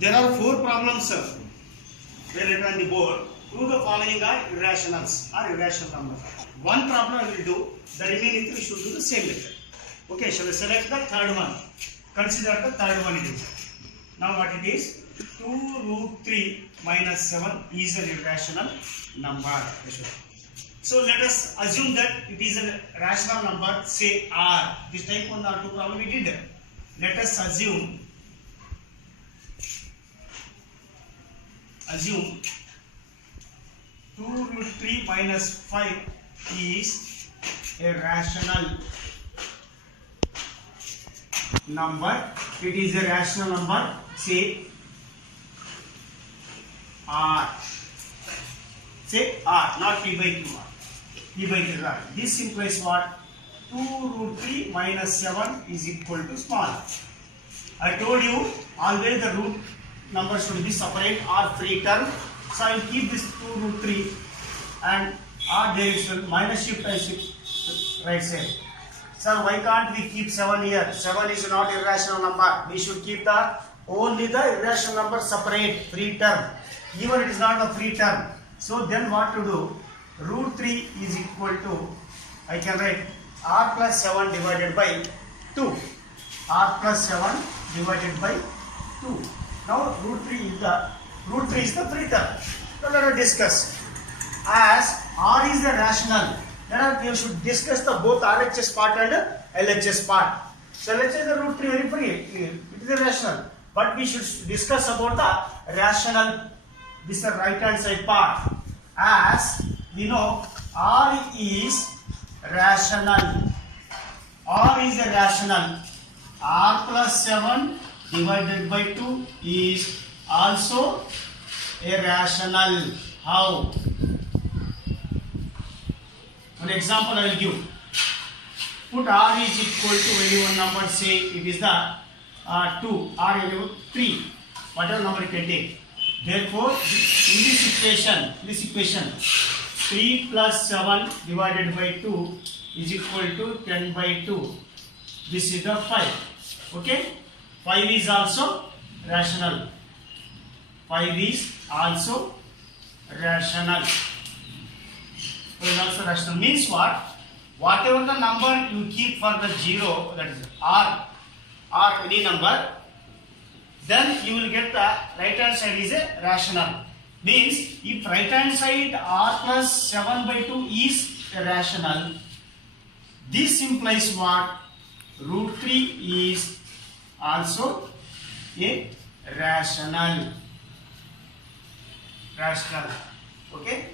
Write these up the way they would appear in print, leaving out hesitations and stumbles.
There are 4 problems written on the board. Two the following are irrationals or irrational numbers. One problem I will do, the remaining 3 should do the same method. Okay, shall I select the third one? Consider the third one it is. Now what it is? 2 root 3 minus 7 is an irrational number. So let us assume that it is a rational number, say R. This type 1 or 2 problem we did. Let us assume 2 root 3 minus 5 is a rational number. It is a rational number, say R. Say R, not P by Q R. P by Q R. This implies what? 2 root 3 minus 7 is equal to small. I told you always the root number should be separate or free term. So I will keep this 2 root 3 and R direction minus shift and shift right side. Sir, why can't we keep 7 here? 7 is not irrational number. We should keep only the irrational number separate, free term. Even it is not a free term. So then what to do? Root 3 is equal to, I can write R plus 7 divided by 2. R plus 7 divided by 2. Now root 3 is the free term. Now let us discuss. As R is a rational, then we should discuss the both RHS part and LHS part. So let's say the root 3 very free. It is a rational. But we should discuss about the rational, this is the right hand side part. As we know, R is rational. R is a rational. R plus 7 divided by 2 is also a rational. How? One example I will give. Put R is equal to any one number, say it is the 2, R is 3, whatever number you can take. Therefore, in this equation, 3 plus 7 divided by 2 is equal to 10 by 2. This is the 5. Okay? 5 is also rational. 5 is also rational. 5 is also rational. Means what? Whatever the number you keep for the 0, that is R any number, then you will get the right hand side is a rational. Means if right hand side R plus 7 by 2 is a rational, this implies what? Root 3 is also a rational. Okay?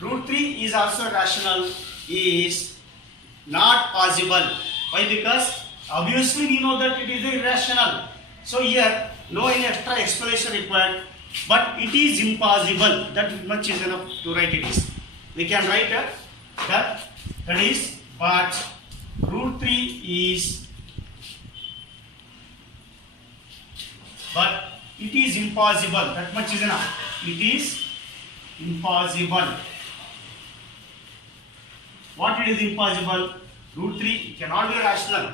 Root 3 is also rational is not possible. Why? Because obviously we know that it is irrational. So here no any extra explanation required. But it is impossible. That much is enough to write it is. We can write that is, but root 3 is, but it is impossible. That much is enough. It is impossible. What it is impossible? Root 3 cannot be rational.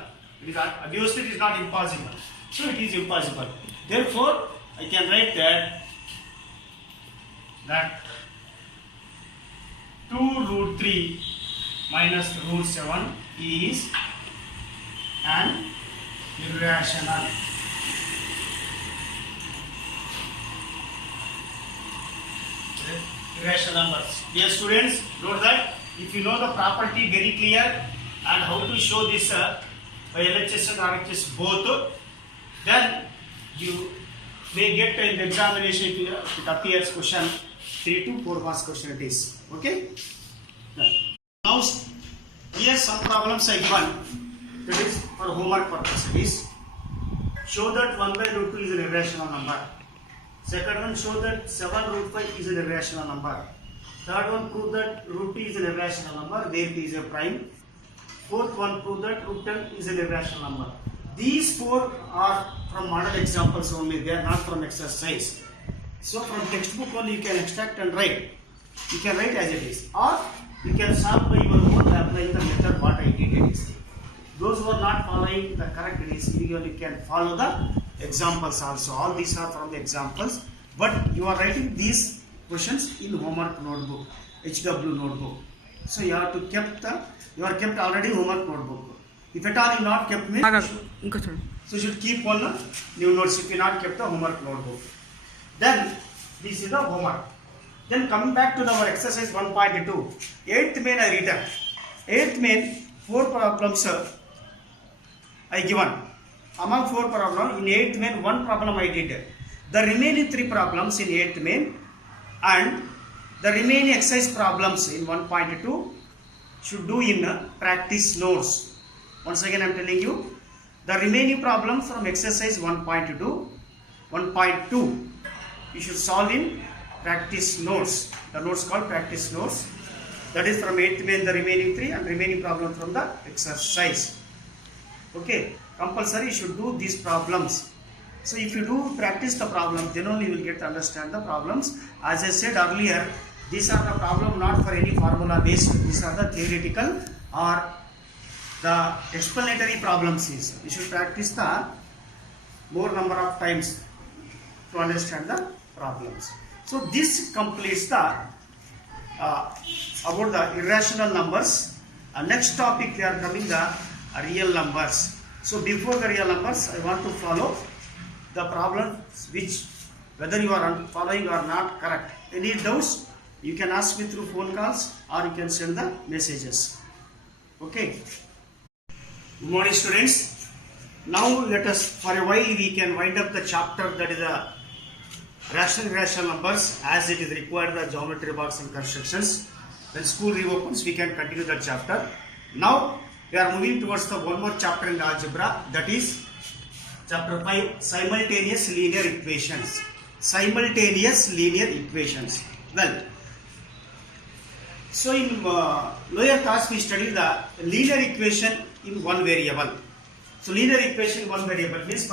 Obviously it is not impossible. So it is impossible. Therefore, I can write that 2 root 3 minus root 7 is an irrational. Irrational numbers. Dear students, note that if you know the property very clear and how to show this by LHS and RHS both, then you may get in the examination if it appears question 3 to 4 marks question it is. Okay? Now here some problems I given, that is for homework purpose. It is show that 1 by root 2 is an irrational number. Second one, show that 7 root 5 is an irrational number. Third one, prove that root 2 is an irrational number, there it is a prime. Fourth one, prove that root 10 is an irrational number. These 4 are from model examples only, they are not from exercise. So from textbook only you can extract and write. You can write as it is, or you can solve by your own applying the method what I did it is. Those who are not following the correct individual, you can follow the examples also. All these are from the examples, but you are writing these questions in homework notebook, HW notebook. So you are kept already homework notebook. If at all you not kept me, so you should keep one new notes if you not kept the homework notebook. Then this is the homework. Then coming back to our exercise 1.2, 8th main I written. 8th main 4 problems I given. Among 4 problems in 8th main 1 problem I did. The remaining 3 problems in 8th main and the remaining exercise problems in 1.2 should do in practice notes. Once again I am telling you, the remaining problems from exercise 1.2, 1.2 you should solve in practice notes. The notes called practice notes. That is from 8th main the remaining 3 and remaining problem from the exercise. Okay, compulsory you should do these problems. So if you do practice the problem, then only you will get to understand the problems. As I said earlier, these are the problem not for any formula based. These are the theoretical or the explanatory problems. You should practice the more number of times to understand the problems. So this completes the about the irrational numbers. Next topic we are coming the real numbers. So before the real numbers, I want to follow the problems which whether you are following or not correct. Any doubts, you can ask me through phone calls or you can send the messages. Okay. Good morning, students. Now let us, for a while we can wind up the chapter that is the rational and irrational numbers, as it is required the geometry box and constructions. When school reopens, we can continue that chapter. Now we are moving towards the one more chapter in the algebra, that is chapter 5, simultaneous linear equations. Simultaneous linear equations. Well, so in lower class we studied the linear equation in one variable. So linear equation in one variable means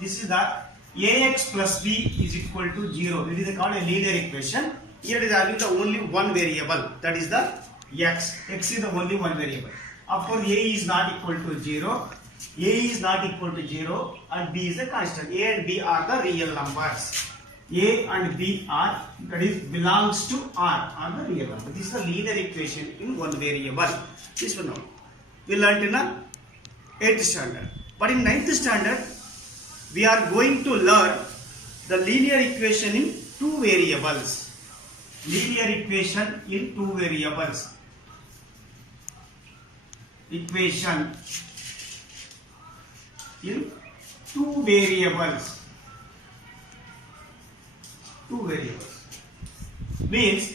this is the ax plus b is equal to 0. It is called a linear equation. Here it is having the only one variable, that is the x. X is the only one variable. Of course, a is not equal to 0. A is not equal to 0 and b is a constant. A and b are the real numbers. A and b are, that is, belongs to R, are the real numbers. This is the linear equation in one variable. This one now we learnt in the 8th standard. But in 9th standard, we are going to learn the linear equation in two variables. Linear equation in two variables. Equation in two variables. Two variables means,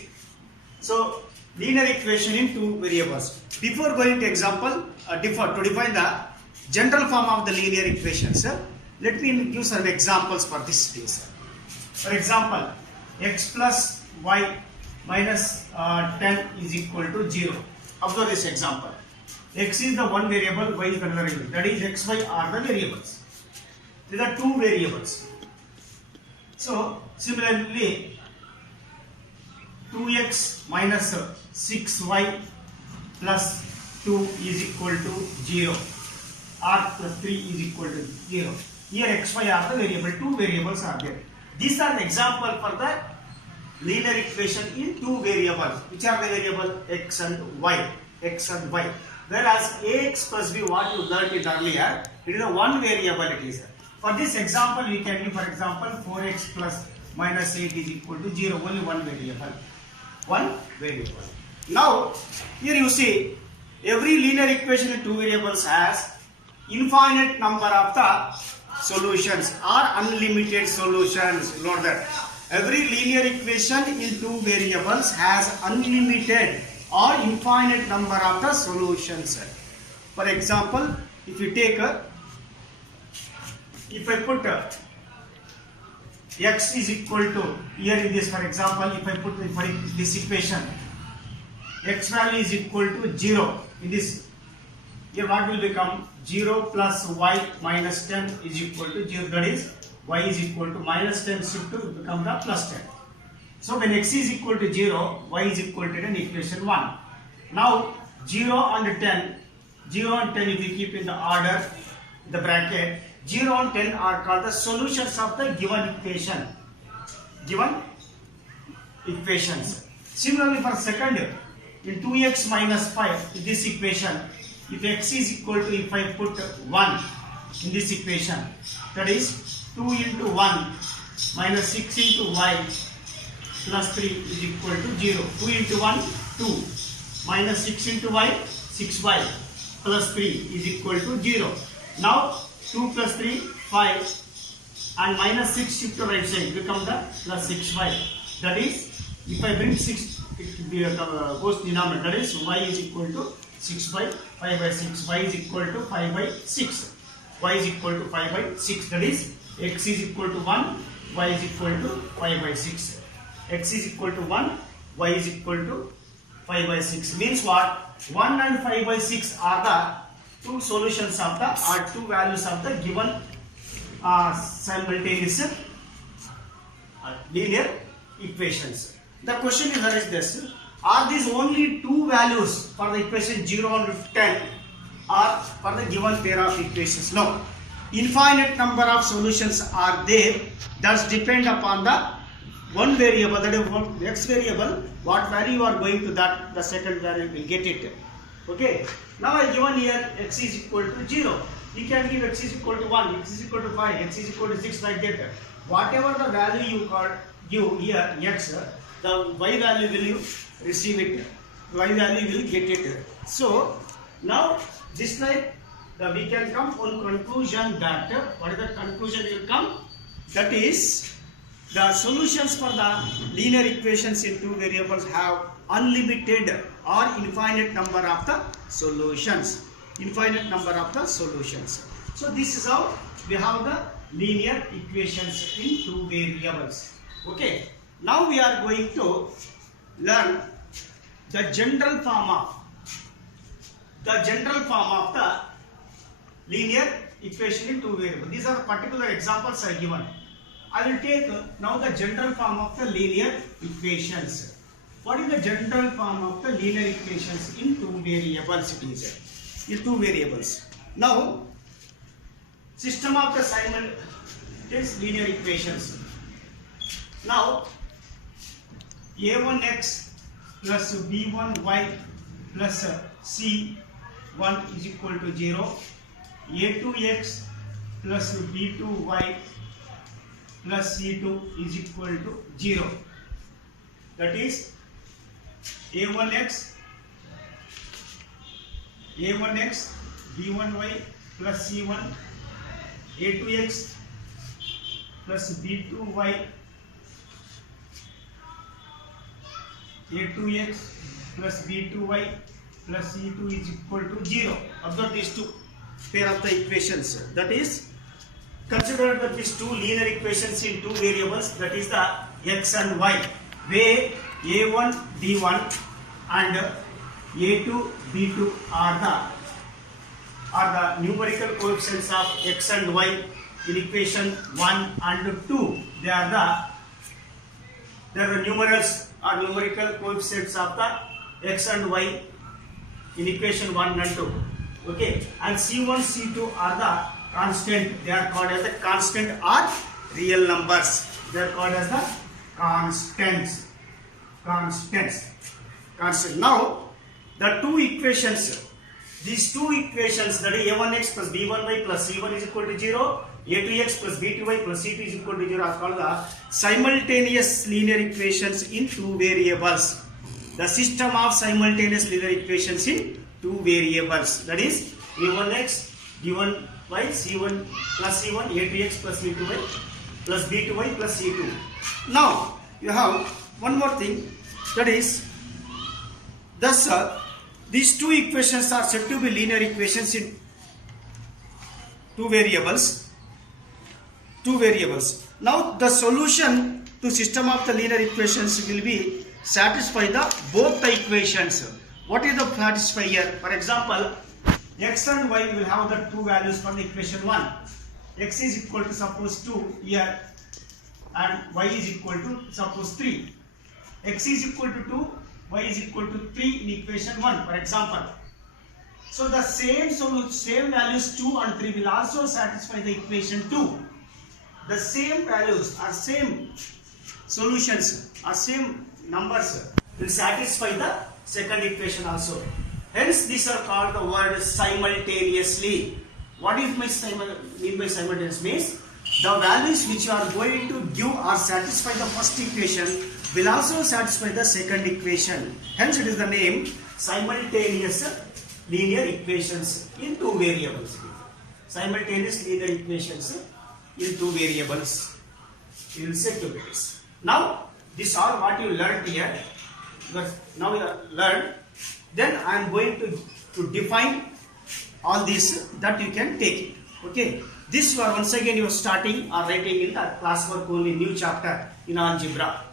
so linear equation in two variables. Before going to example, to define the general form of the linear equations, let me give some examples for this case. For example, x plus y minus 10 is equal to 0. Observe this example. X is the one variable, y is another variable. That is, x, y are the variables. These are two variables. So similarly, 2x minus 6y plus 2 is equal to 0. R plus 3 is equal to 0. Here x, y are the variable, two variables are there. These are the example for the linear equation in two variables. Which are the variable? X and y. X and y. Whereas ax plus b, what you learned it earlier, it is a one variable it is. For this example, we can give, for example, 4x plus minus 8 is equal to 0. Only one variable. One variable. Now, here you see, every linear equation in two variables has infinite number of the solutions or unlimited solutions. Note that every linear equation in two variables has unlimited or infinite number of the solutions. For example, if you take if I put x is equal to, here in this, for example, if I put this equation, x value is equal to 0 in this, here what will become? 0 plus y minus 10 is equal to 0. That is, y is equal to minus 10 shift to become the plus 10. So when x is equal to 0, y is equal to 10, equation 1. Now 0 and 10, 0 and 10 if we keep in the order, the bracket, 0 and 10 are called the solutions of the given equation. Given equations. Similarly, for second, in 2x minus 5 in this equation, if x is equal to, if I put 1 in this equation, that is 2 into 1 minus 6 into y plus 3 is equal to 0. 2 into 1, 2 minus 6 into y, 6y plus 3 is equal to 0. Now 2 plus 3, 5 and minus 6 shift to right side become the plus 6y. That is, if I bring 6, it goes denominator. That is, y is equal to 6 by 5 by 6. Y is equal to 5 by 6. Y is equal to 5 by 6. That is, x is equal to 1, y is equal to 5 by 6. X is equal to 1, y is equal to 5 by 6. Means what? 1 and 5 by 6 are the two solutions of the, or two values of the given simultaneous linear equations. The question is this: are these only two values for the equation 0 and 10 or for the given pair of equations? No. Infinite number of solutions are there that depend upon the one variable, that is one x variable. What value you are going to, that the second value will get it. Okay. Now I given here x is equal to 0. You can give x is equal to 1, x is equal to 5, x is equal to 6, like that. Whatever the value you give here x, the y value will you receive it. Y value will get it. So now this like we can come on conclusion that what is the conclusion will come? That is, the solutions for the linear equations in two variables have unlimited or infinite number of the solutions. Infinite number of the solutions. So this is how we have the linear equations in two variables. Okay. Now we are going to learn the general form of the linear equation in two variables. These are particular examples are given. I will take now the general form of the linear equations. What is the general form of the linear equations in two variables? It is in two variables. Now, system of the simultaneous linear equations. Now, a1x plus b1y plus c1 is equal to 0. a2x plus b2y plus c2 is equal to 0. That is, a1x, b1y plus c1, a2x plus b2y, a2x plus b2y plus c2 is equal to 0. Observe these two pair of the equations. That is, consider that these two linear equations in two variables, that is the x and y, where a1 b1 and a2 b2 are the numerical coefficients of x and y in equation 1 and 2. They are the numerals or numerical coefficients of the x and y in equation 1 and 2. Okay, and c1, c2 are the constant. They are called as the constant or real numbers. They are called as the constants. Constant. Now, the two equations, these two equations, that is a1x plus b1y plus c1 is equal to 0, a2x plus b2y plus c2 is equal to 0, are called the simultaneous linear equations in two variables. The system of simultaneous linear equations in two variables, that is a1x, b1y, c1 plus c1, a2x plus b2y plus b2y plus c2. Now, you have one more thing, that is, thus these two equations are said to be linear equations in two variables. Now, the solution to system of the linear equations will be satisfy both the equations. What is the satisfier? For example, x and y will have the two values for the equation 1. X is equal to suppose 2 here and y is equal to suppose 3. X is equal to 2, y is equal to 3 in equation 1, for example. So the same values 2 and 3 will also satisfy the equation 2. The same values or same solutions or same numbers will satisfy the second equation also. Hence these are called the word simultaneously. What is mean by simultaneous? Means the values which you are going to give or satisfy the first equation will also satisfy the second equation. Hence it is the name simultaneous linear equations in two variables. Simultaneous linear equations in two variables. You will say 2 bits. Now these are what you learned here. Now you have learned. Then I am going to define all this that you can take it. Okay. This once again you are starting or writing in the classwork only new chapter in algebra.